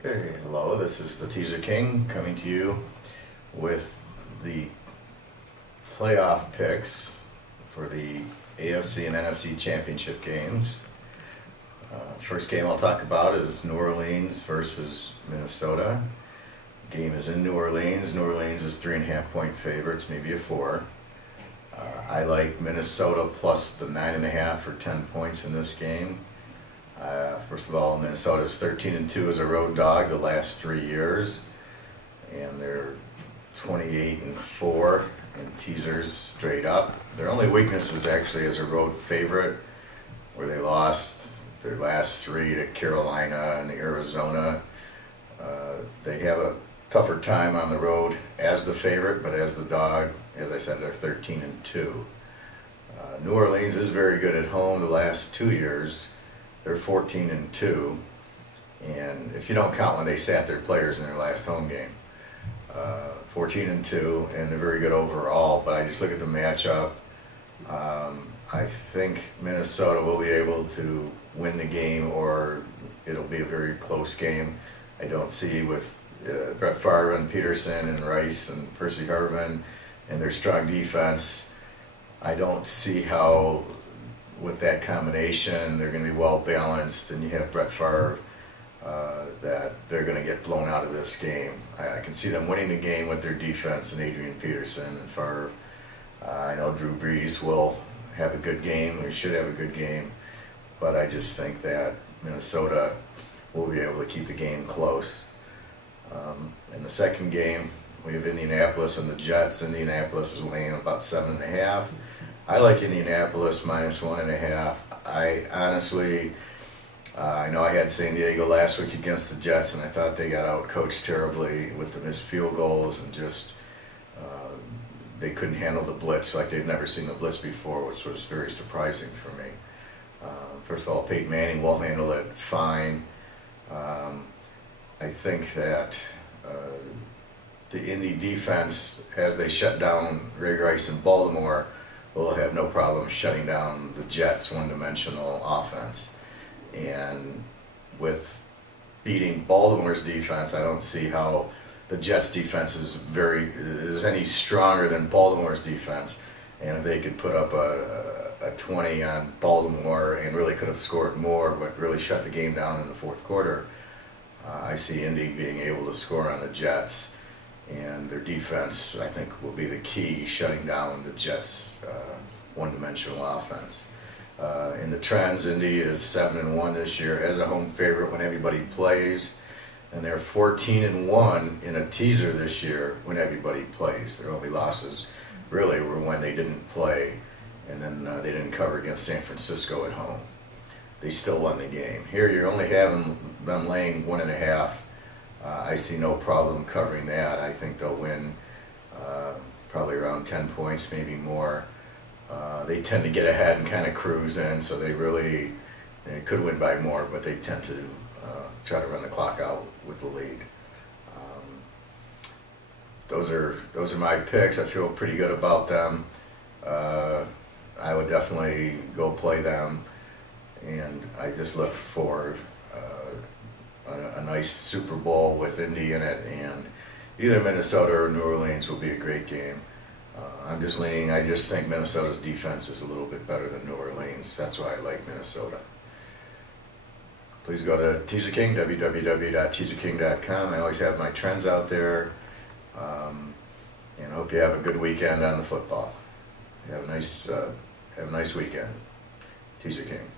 Hey, hello, this is the TeaserKing coming to you with the playoff picks for the AFC and NFC championship games. First game I'll talk about is New Orleans versus Minnesota. Game is in New Orleans. New Orleans is 3.5-point favorites, maybe a 4. I like Minnesota plus the 9.5 or 10 points in this game. First of all, Minnesota's 13-2 as a road dog the last 3 years, and they're 28-4 in teasers straight up. Their only weakness is actually as a road favorite, where they lost their last 3 to Carolina and Arizona. They have a tougher time on the road as the favorite, but as the dog, as I said, they're 13-2. New Orleans is very good at home the last 2 years. They're 14-2, and if you don't count when they sat their players in their last home game, 14-2, and they're very good overall. But I just look at the matchup. I think Minnesota will be able to win the game, or it'll be a very close game. I don't see with Brett Favre and Peterson and Rice and Percy Harvin and their strong defense, I don't see how with that combination they're going to be well balanced, and you have Brett Favre, that they're going to get blown out of this game. I can see them winning the game with their defense and Adrian Peterson and Favre. I know Drew Brees will have a good game, or should have a good game, but I just think that Minnesota will be able to keep the game close. In the second game, we have Indianapolis and the Jets. Indianapolis is laying about 7.5. I like Indianapolis minus 1.5. I honestly, I know I had San Diego last week against the Jets, and I thought they got out-coached terribly with the missed field goals, and just they couldn't handle the blitz like they'd never seen the blitz before, which was very surprising for me. First of all, Peyton Manning will handle it fine. I think that the Indy defense, as they shut down Ray Rice in Baltimore, will have no problem shutting down the Jets' one-dimensional offense. And with beating Baltimore's defense, I don't see how the Jets' defense is any stronger than Baltimore's defense. And if they could put up a 20 on Baltimore and really could have scored more, but really shut the game down in the fourth quarter, I see Indy being able to score on the Jets. And their defense, I think, will be the key, shutting down the Jets' one-dimensional offense. In the trends, Indy is 7-1 this year as a home favorite when everybody plays, and they're 14-1 in a teaser this year when everybody plays. Their only losses really were when they didn't play, and then they didn't cover against San Francisco at home. They still won the game. Here you're only having them laying 1.5. I see no problem covering that. I think they'll win probably around 10 points, maybe more. They tend to get ahead and kind of cruise in, so they could win by more, but they tend to try to run the clock out with the lead. Those are my picks. I feel pretty good about them. I would definitely go play them, and I just look for a nice Super Bowl with Indy in it, and either Minnesota or New Orleans will be a great game. I just think Minnesota's defense is a little bit better than New Orleans. That's why I like Minnesota. Please go to TeaserKing, www.teaserking.com. I always have my trends out there, and hope you have a good weekend on the football. Have a nice weekend. TeaserKing.